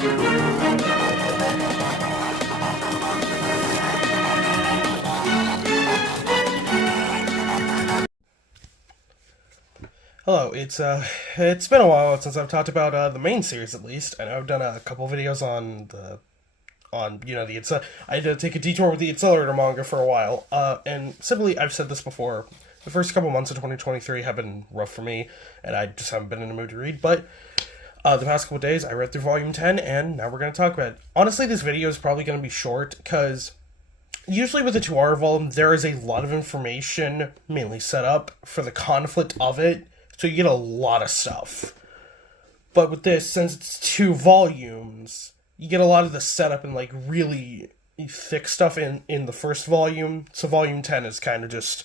Hello, it's been a while since I've talked about the main series at least. I know I've done a couple videos on the I had to take a detour with the Accelerator manga for a while. And simply I've said this before. The first couple months of 2023 have been rough for me, and I just haven't been in the mood to read. But the past couple days, I read through Volume 10, and now we're going to talk about it. Honestly, this video is probably going to be short, because usually with the 2-hour volume, there is a lot of information, mainly set up, for the conflict of it, so you get a lot of stuff. But with this, since it's 2 volumes, you get a lot of the setup and, like, really thick stuff in the first volume, so Volume 10 is kind of just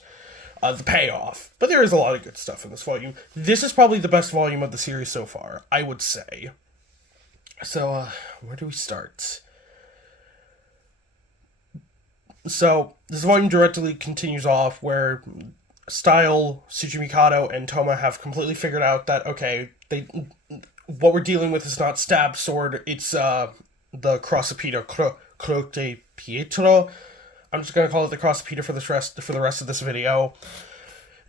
the payoff. But there is a lot of good stuff in this volume. This is probably the best volume of the series so far, I would say. So, where do we start? So, this volume directly continues off where Style, Tsuchimikado, and Toma have completely figured out that, okay, what we're dealing with is not stab sword, it's the Crossapita Croce Pietro. I'm just gonna call it the Crossapita for the rest of this video,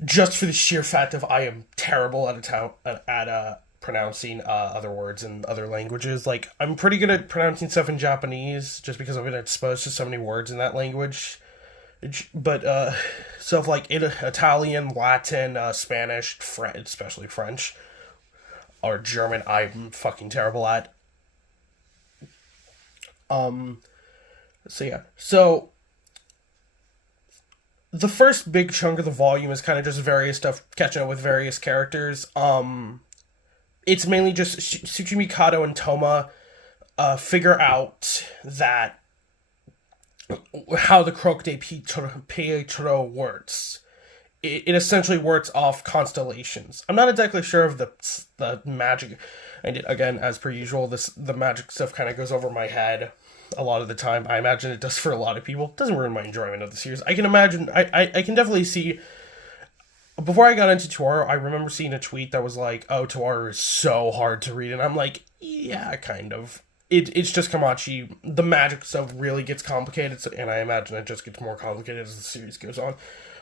just for the sheer fact of I am terrible at pronouncing other words in other languages. Like, I'm pretty good at pronouncing stuff in Japanese, just because I've been exposed to so many words in that language. But stuff like Italian, Latin, Spanish, French, especially French, or German, I'm fucking terrible at. So yeah. So the first big chunk of the volume is kind of just various stuff, catching up with various characters. It's mainly just Tsuchimikado and Toma figure out that how the Croce de Pietro works. It essentially works off constellations. I'm not exactly sure of the magic. And again, as per usual, the magic stuff kind of goes over my head a lot of the time. I imagine it does for a lot of people. It doesn't ruin my enjoyment of the series. I can imagine. I can definitely see. Before I got into Toaru, I remember seeing a tweet that was like, "Oh, Toaru is so hard to read," and I'm like, "Yeah, kind of." It's just Kamachi. The magic stuff really gets complicated, and I imagine it just gets more complicated as the series goes on.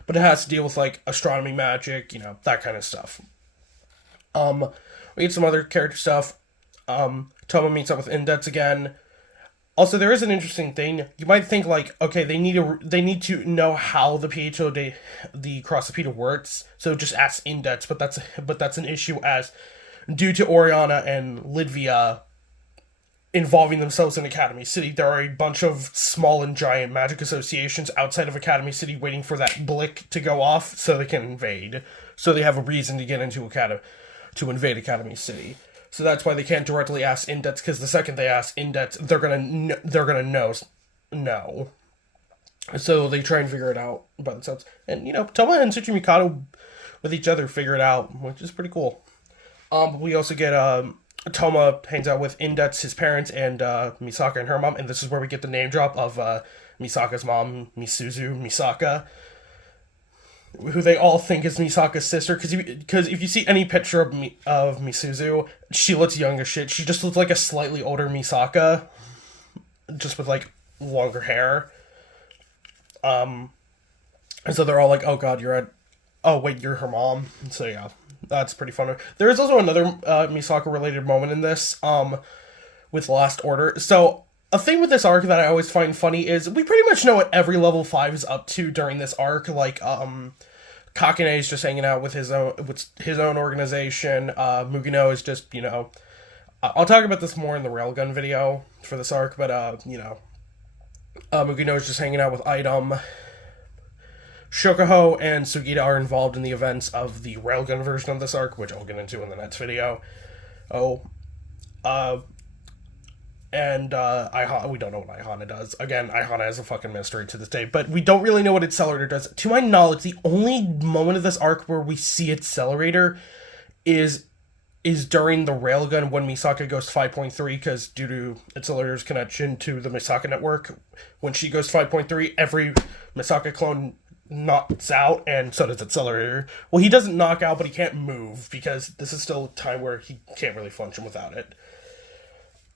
But it has to deal with, like, astronomy magic, that kind of stuff. We get some other character stuff. Toma meets up with Indets again. Also, there is an interesting thing. You might think, like, okay, they need to know how the Crossapita works, so just ask Indets. But that's an issue, as due to Oriana and Lidvia involving themselves in Academy City, there are a bunch of small and giant magic associations outside of Academy City waiting for that blick to go off so they can invade. So they have a reason to get into to invade Academy City. So that's why they can't directly ask Indets, because the second they ask Indets, they're gonna know. So they try and figure it out by themselves. And, Toma and Tsuchimikado with each other figure it out, which is pretty cool. We also get, Toma hangs out with Indets, his parents, and Misaka and her mom, and this is where we get the name drop of Misaka's mom, Misuzu Misaka, who they all think is Misaka's sister, because if you see any picture of Misuzu, she looks young as shit. She just looks like a slightly older Misaka, just with, like, longer hair. And so they're all like, oh god, oh wait, you're her mom. So yeah. That's pretty fun. There is also another Misaka-related moment in this, with Last Order. So, a thing with this arc that I always find funny is we pretty much know what every level 5 is up to during this arc. Like, Kakine is just hanging out with his own organization. Mugino is just, I'll talk about this more in the Railgun video for this arc, but, Mugino is just hanging out with Item. Shokuho and Sugita are involved in the events of the Railgun version of this arc, which I'll get into in the next video. And we don't know what Aihana does. Again, Aihana is a fucking mystery to this day, but we don't really know what Accelerator does. To my knowledge, the only moment of this arc where we see Accelerator is during the Railgun when Misaka goes 5.3, because due to Accelerator's connection to the Misaka network, when she goes 5.3, every Misaka clone knocks out, and so does Accelerator. Well, he doesn't knock out, but he can't move, because this is still a time where he can't really function without it.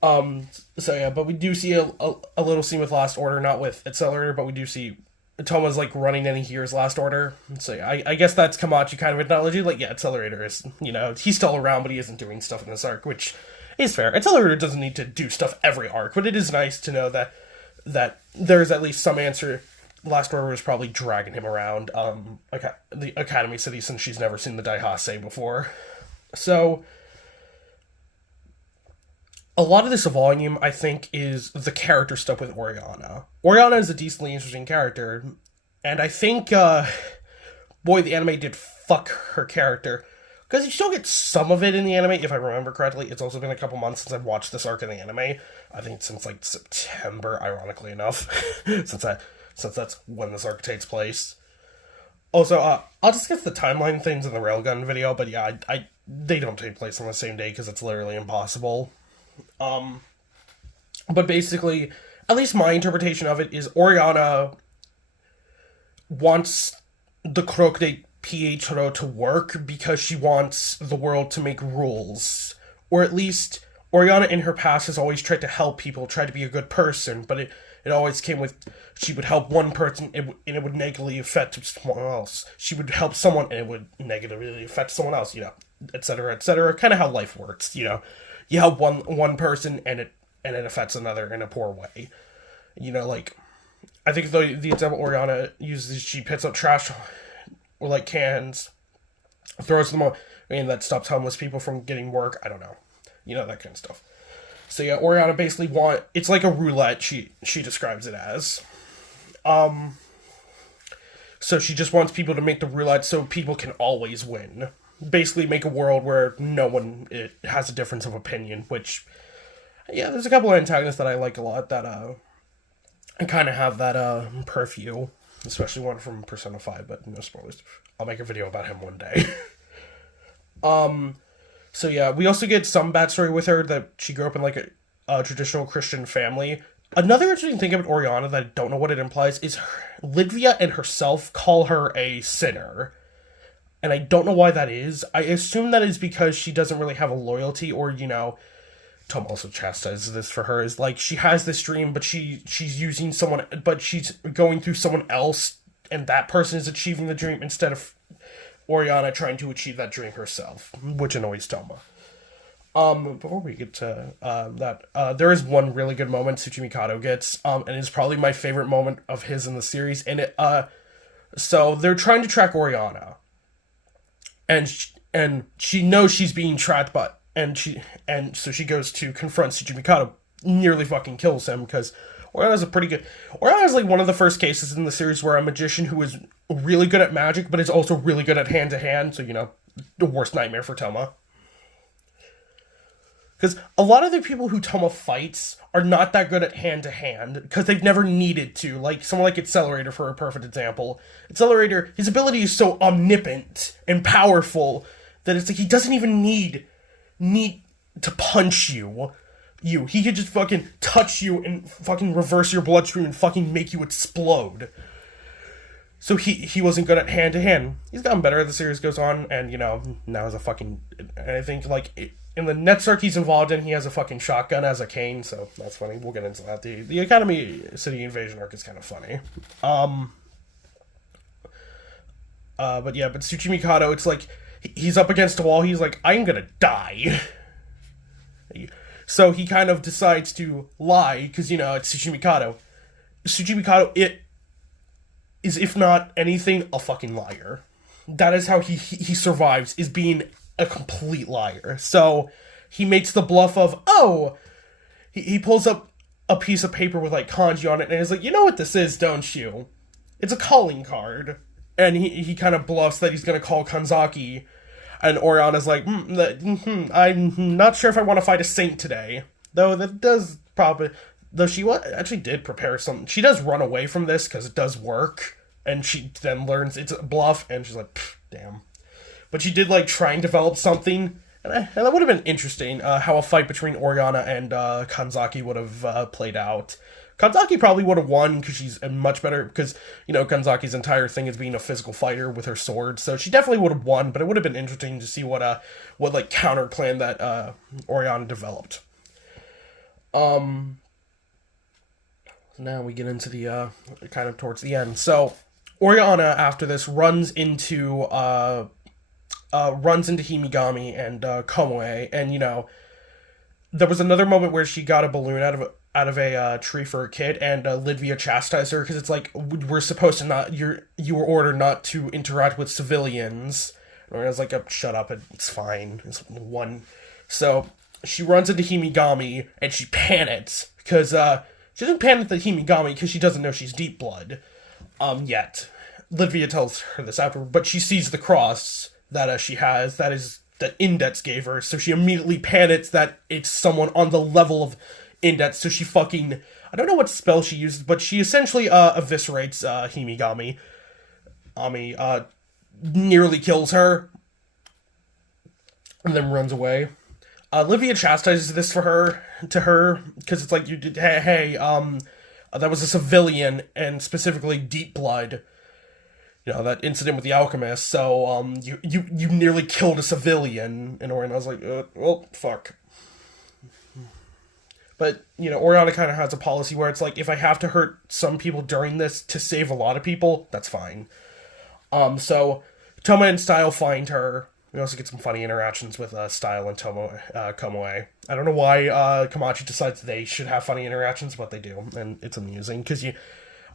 So yeah, but we do see a little scene with Last Order, not with Accelerator, but we do see Toma's like running and he hears Last Order. So yeah, I guess that's Kamachi kind of acknowledging, like, yeah, Accelerator is, he's still around, but he isn't doing stuff in this arc, which is fair. Accelerator doesn't need to do stuff every arc, but it is nice to know that there's at least some answer. Last Order was probably dragging him around the Academy City since she's never seen the Daihasei before. So a lot of this volume, I think, is the character stuff with Oriana. Oriana is a decently interesting character, and I think, boy, the anime did fuck her character. Because you still get some of it in the anime, if I remember correctly. It's also been a couple months since I've watched this arc in the anime. I think since, like, September, ironically enough. since that's when this arc takes place. Also, I'll discuss the timeline things in the Railgun video, but yeah, they don't take place on the same day, because it's literally impossible. But basically, at least my interpretation of it is Oriana wants the Croque Pietro to work because she wants the world to make rules. Or at least, Oriana in her past has always tried to help people, tried to be a good person, but it always came with, she would help one person and it would negatively affect someone else. She would help someone and it would negatively affect someone else, etc., etc. Kind of how life works, You help one person and it affects another in a poor way. I think the example Oriana uses, she picks up trash or like cans, throws them out, that stops homeless people from getting work. I don't know. That kind of stuff. So yeah, Oriana basically it's like a roulette, she describes it as. So she just wants people to make the roulette so people can always win. Basically make a world where no one has a difference of opinion, which, yeah, there's a couple of antagonists that I like a lot that kind of have that purview, especially one from Persona 5, but no spoilers. I'll make a video about him one day. So yeah, we also get some backstory with her, that she grew up in like a traditional Christian family. Another interesting thing about Oriana that I don't know what it implies is Lidvia and herself call her a sinner. And I don't know why that is. I assume that is because she doesn't really have a loyalty, or, Tom also chastises this for her, is like, she has this dream, but she's using someone, but she's going through someone else, and that person is achieving the dream instead of Oriana trying to achieve that dream herself, which annoys Toma. Before we get to that, there is one really good moment Tsuchimi Kato gets, and it's probably my favorite moment of his in the series, and so they're trying to track Oriana. And she knows she's being tracked, so she goes to confront Tsuchimi Kato, nearly fucking kills him, because Oriana's like one of the first cases in the series where a magician who is really good at magic, but is also really good at hand-to-hand, so, the worst nightmare for Toma. Because a lot of the people who Toma fights are not that good at hand-to-hand, because they've never needed to. Like, someone like Accelerator, for a perfect example. Accelerator, his ability is so omnipotent and powerful that it's like he doesn't even need to punch you. He could just fucking touch you and fucking reverse your bloodstream and fucking make you explode. So he wasn't good at hand-to-hand. He's gotten better as the series goes on, and, now is a fucking... And I think, like... In the next arc he's involved in, he has a fucking shotgun as a cane, so that's funny. We'll get into that. The Academy City Invasion arc is kind of funny. But Tsuchimi Kato, it's like, he's up against a wall, he's like, I'm gonna die. So he kind of decides to lie, because, it's Tsuchimi Kato. Tsuchimi Kato, it is, if not anything, a fucking liar. That is how he survives, is being a complete liar. So he makes the bluff of, he pulls up a piece of paper with like kanji on it, and he's like, you know what this is, don't you? It's a calling card. And he kind of bluffs that he's gonna call Kanzaki, and Oriana's like, I'm not sure if I want to fight a saint today. Though that does probably, though she actually did prepare something. She does run away from this because it does work, and she then learns it's a bluff, and she's like, damn. But she did, like, try and develop something, and that would have been interesting, how a fight between Oriana and Kanzaki would have played out. Kanzaki probably would have won, because she's much better, because, Kanzaki's entire thing is being a physical fighter with her sword, so she definitely would have won, but it would have been interesting to see what counter plan that Oriana developed. Um, Now we get into the kind of towards the end. So Oriana after this runs into Himigami and Komoe, and there was another moment where she got a balloon out of a tree for a kid, and Lidvia chastised her because it's like, we're supposed to not, you were ordered not to interact with civilians. And I was like, oh, shut up, it's fine. It's one. So she runs into Himigami and she panics because she doesn't panic at Himigami because she doesn't know she's Deep Blood yet. Lidvia tells her this after, but she sees the cross that she has, that Index gave her, so she immediately panics that it's someone on the level of Index, so she fucking, I don't know what spell she uses, but she essentially eviscerates Himigami. Nearly kills her, and then runs away. Livia chastises this to her, because it's like, you did, hey, that was a civilian, and specifically Deep Blood. That incident with the alchemist, so, you nearly killed a civilian, and Oriana was like, well, fuck. But, Oriana kind of has a policy where it's like, if I have to hurt some people during this to save a lot of people, that's fine. So, Toma and Style find her. We also get some funny interactions with Style and Komoe. I don't know why Kamachi decides they should have funny interactions, but they do, and it's amusing, because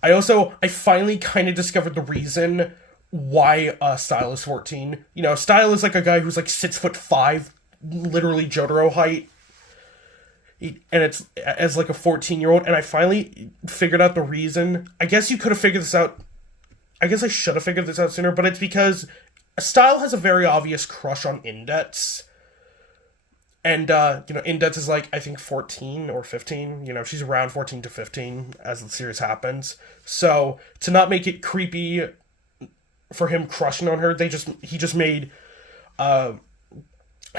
I finally kind of discovered the reason why Style is 14. Style is like a guy who's like 6'5", literally Jotaro height. And it's as like a 14-year-old, and I finally figured out the reason. I guess you could have figured this out. I guess I should have figured this out sooner, but it's because Style has a very obvious crush on Index. And, Index is like, I think 14 or 15. She's around 14 to 15 as the series happens. So, to not make it creepy for him crushing on her, he just made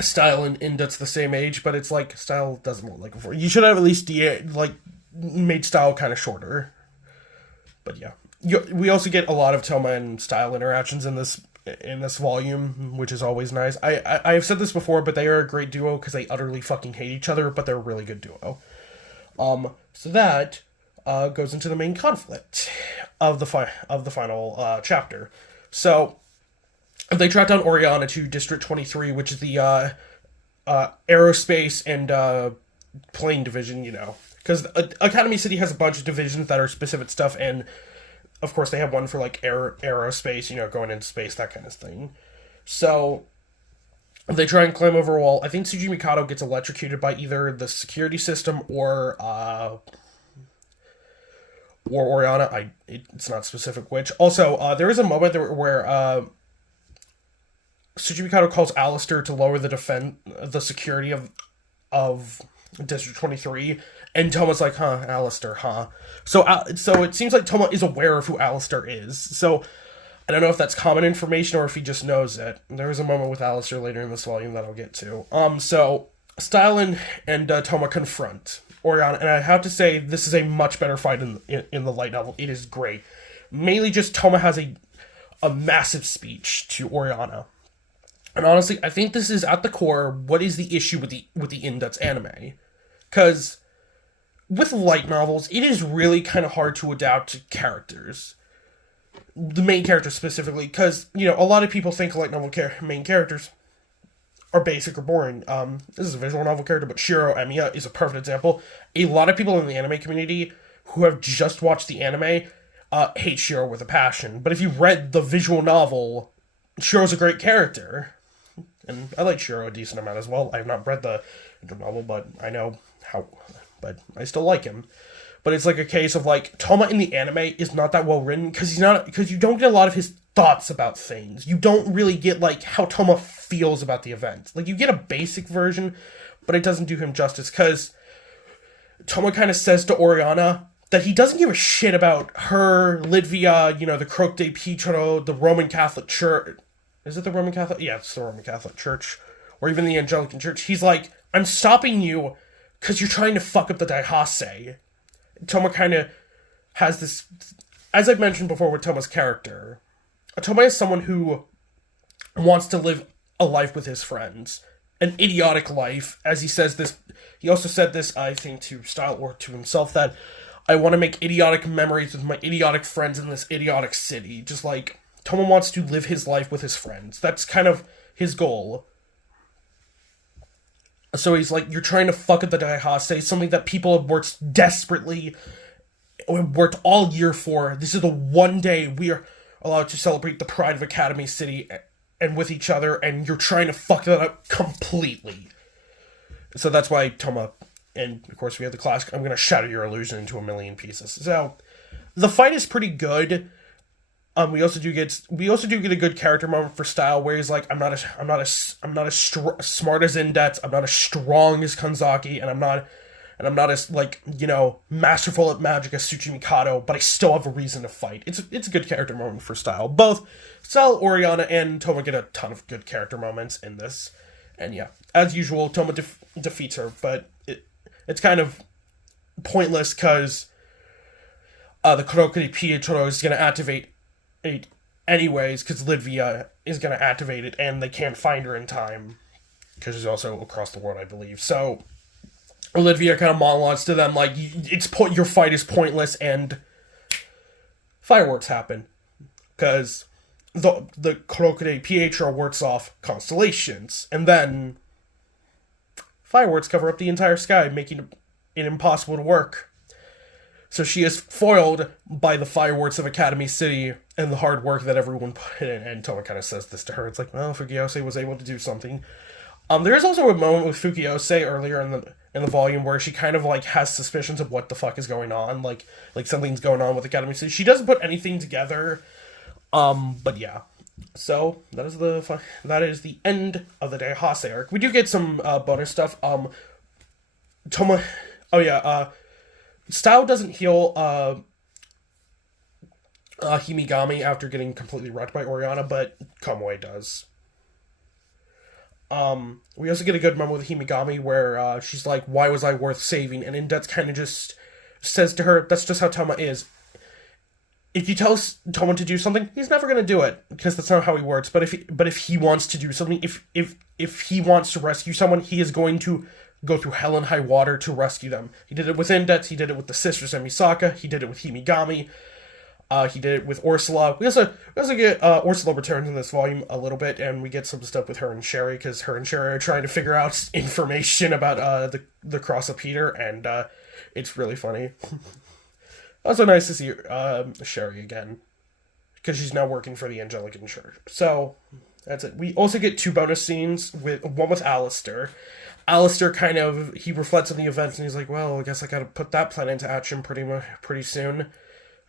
Style and Index the same age, but it's like, Style doesn't look like before. You should have at least, made Style kind of shorter. But yeah. We also get a lot of Toma and Style interactions in this volume, which is always nice. I have said this before, but they are a great duo because they utterly fucking hate each other, but they're a really good duo. So that goes into the main conflict of the final chapter. So they track down Oriana to District 23, which is the aerospace and plane division, because Academy City has a bunch of divisions that are specific stuff, and of course, they have one for, like, aerospace, going into space, that kind of thing. So, they try and climb over a wall. I think Tsuji Mikado gets electrocuted by either the security system or Oriana. It's not specific which. Also, there is a moment where Tsuji Mikado calls Alistair to lower the security of District 23, and Toma's like, Alistair, So it seems like Toma is aware of who Alistair is. So I don't know if that's common information or if he just knows it. There is a moment with Alistair later in this volume that I'll get to. So Style and Toma confront Oriana, and I have to say, this is a much better fight in the light novel. It is great. Mainly just Toma has a massive speech to Oriana. And honestly, I think this is at the core what is the issue with the Index anime. Because with light novels, it is really kind of hard to adapt to characters. The main characters specifically, because, a lot of people think light novel main characters are basic or boring. This is a visual novel character, but Shiro Emiya is a perfect example. A lot of people in the anime community who have just watched the anime hate Shiro with a passion. But if you read the visual novel, Shiro's a great character. And I like Shiro a decent amount as well. I have not read the novel, but I know how, but I still like him. But it's like a case of like, Toma in the anime is not that well written because you don't get a lot of his thoughts about things. You don't really get like how Toma feels about the event. Like, you get a basic version, but it doesn't do him justice because Toma kind of says to Oriana that he doesn't give a shit about her, Lidvia, the Croce de Pietro, the Roman Catholic Church. Is it the Roman Catholic? Yeah, it's the Roman Catholic Church. Or even the Anglican Church. He's like, I'm stopping you because you're trying to fuck up the Daihasei. Toma kind of has this, as I've mentioned before with Toma's character, Toma is someone who wants to live a life with his friends. an idiotic life. As he says this, he also said this, I think, to Style or to himself, that I want to make idiotic memories with my idiotic friends in this idiotic city. Just like, Toma wants to live his life with his friends. That's kind of his goal. So he's like, you're trying to fuck at the Daihasei, something that people have worked desperately, worked all year for. This is the one day we are allowed to celebrate the pride of Academy City and with each other, and you're trying to fuck that up completely. So that's why Toma, and of course we have the classic, I'm gonna shatter your illusion into a million pieces. So the fight is pretty good. We also do get a good character moment for Style, where he's like, I'm not as smart as Indet, I'm not as strong as Kanzaki, and I'm not as, like, you know, masterful at magic as Tsuchimikado, but I still have a reason to fight. It's a good character moment for Style. Both Style, Oriana, and Toma get a ton of good character moments in this. And yeah, as usual, Toma defeats her, but it's kind of pointless because the Kurokuri Pietro is going to activate it anyways, because Lidvia is going to activate it, and they can't find her in time, because she's also across the world, I believe. So Lidvia kind of monologues to them, like, your fight is pointless, and fireworks happen, because the Kurokure Pietro works off constellations, and then fireworks cover up the entire sky, making it impossible to work. So she is foiled by the fireworks of Academy City and the hard work that everyone put in. And Toma kind of says this to her. It's like, well, Fukiose was able to do something. There is also a moment with Fukiose earlier in the volume where she kind of like has suspicions of what the fuck is going on. Like something's going on with Academy City. She doesn't put anything together. But yeah. So that is the end of the Daihasei arc. We do get some bonus stuff. Toma. Oh yeah. Style doesn't heal Himigami after getting completely wrecked by Oriana, but Kamui does. We also get a good moment with Himigami where she's like, why was I worth saving? And Indet kind of just says to her, that's just how Toma is. If you tell Toma to do something, he's never going to do it, because that's not how he works. But if he wants to do something, if he wants to rescue someone, he is going to go through hell and high water to rescue them. He did it with Indet, he did it with the sisters and Misaka, he did it with Himigami, he did it with Ursula. We also get Ursula returns in this volume a little bit, and we get some stuff with her and Sherry, because her and Sherry are trying to figure out information about the Cross of Peter, and it's really funny. Also nice to see Sherry again, because she's now working for the Anglican Church. So that's it. We also get two bonus scenes, one with Alistair. Alistair kind of, he reflects on the events, and he's like, well, I guess I gotta put that plan into action pretty soon.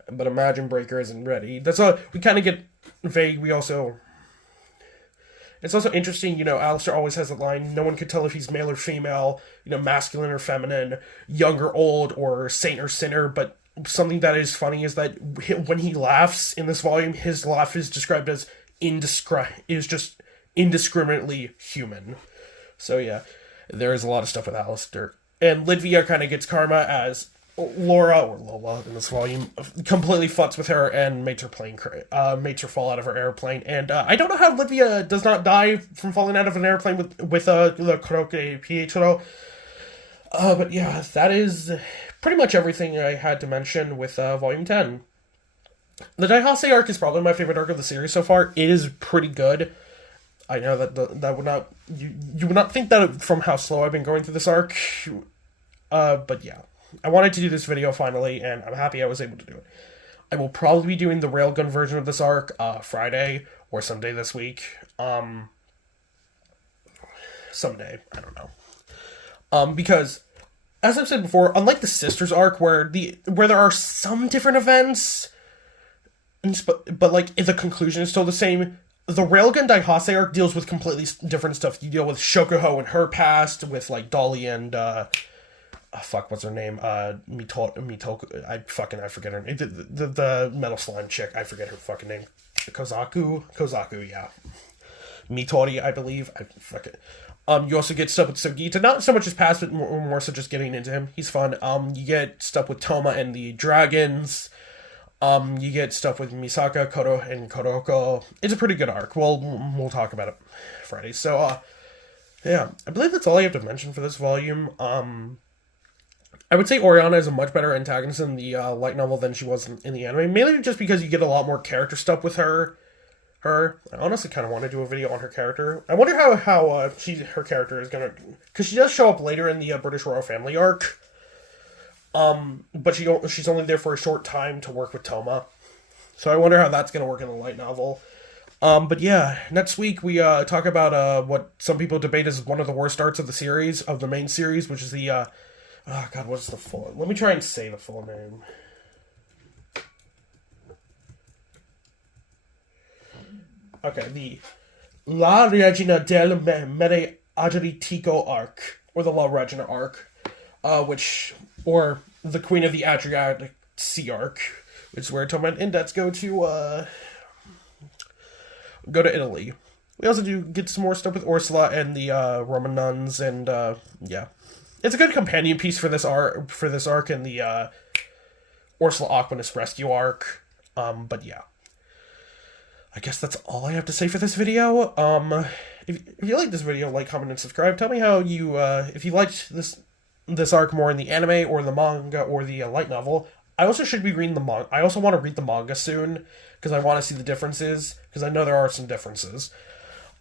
But Imagine Breaker isn't ready. That's all. We kind of get vague. It's also interesting, Alistair always has a line, no one could tell if he's male or female, masculine or feminine, young or old, or saint or sinner. But something that is funny is that when he laughs in this volume, his laugh is described as just indiscriminately human. So yeah. There is a lot of stuff with Alistair. And Lidvia kind of gets karma as Lola in this volume completely fucks with her and makes her fall out of her airplane. And I don't know how Lidvia does not die from falling out of an airplane with the Kurokure Pietro. But yeah, that is pretty much everything I had to mention with volume 10. The Daihasei arc is probably my favorite arc of the series so far. It is pretty good. I know that would not, you would not think that from how slow I've been going through this arc, but yeah, I wanted to do this video finally, and I'm happy I was able to do it. I will probably be doing the railgun version of this arc Friday or someday this week. Someday, I don't know. Because as I've said before, unlike the Sisters arc where there are some different events, but like the conclusion is still the same. The Railgun Daihasei arc deals with completely different stuff. You deal with Shokuho and her past, with like Dolly and what's her name? Mitoku. I forget her name. The metal slime chick. I forget her fucking name. Kozaku, yeah. Mitori, I believe. You also get stuff with Sugita. Not so much his past, but more so just getting into him. He's fun. You get stuff with Toma and the dragons. You get stuff with Misaka, Koto, and Koroko. It's a pretty good arc. We'll talk about it Friday. So, Yeah, I believe that's all I have to mention for this volume. I would say Oriana is a much better antagonist in the light novel than she was in the anime, mainly just because you get a lot more character stuff with her. I honestly kind of want to do a video on her character. I wonder how her character is gonna, because she does show up later in the British royal family arc. But she's only there for a short time to work with Toma, so I wonder how that's gonna work in the light novel. But yeah, next week we talk about what some people debate is one of the worst arcs of the series, of the main series, which is the oh god, what's the full? Let me try and say the full name. Okay, the La Regina del Mere Adriatico arc, or the La Regina arc, or the Queen of the Adriatic Sea arc, which is where Toma and Index go to Italy. We also do get some more stuff with Ursula and the Roman nuns, and yeah, it's a good companion piece for this arc and the Ursula Aquinus rescue arc. But yeah, I guess that's all I have to say for this video. If you like this video, like, comment, and subscribe. Tell me how you if you liked this arc more in the anime or the manga or the light novel. I also should be reading the manga. I also want to read the manga soon because I want to see the differences, because I know there are some differences.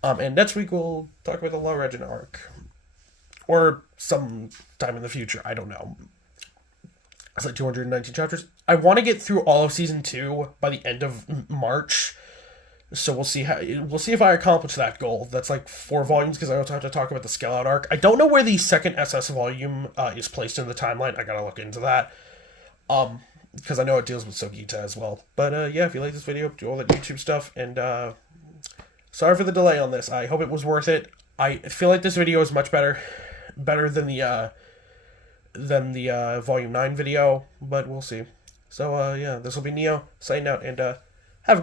And next week we'll talk about the La Regina arc, or some time in the future. I don't know. It's like 219 chapters. I want to get through all of season 2 by the end of March. So we'll see if I accomplish that goal. That's like 4 volumes, because I also have to talk about the Scale Out arc. I don't know where the second SS volume is placed in the timeline. I gotta look into that. Because I know it deals with Sogita as well. But yeah, if you like this video, do all that YouTube stuff. And sorry for the delay on this. I hope it was worth it. I feel like this video is much better than the Volume 9 video. But we'll see. So yeah, this will be Neo signing out, and have a good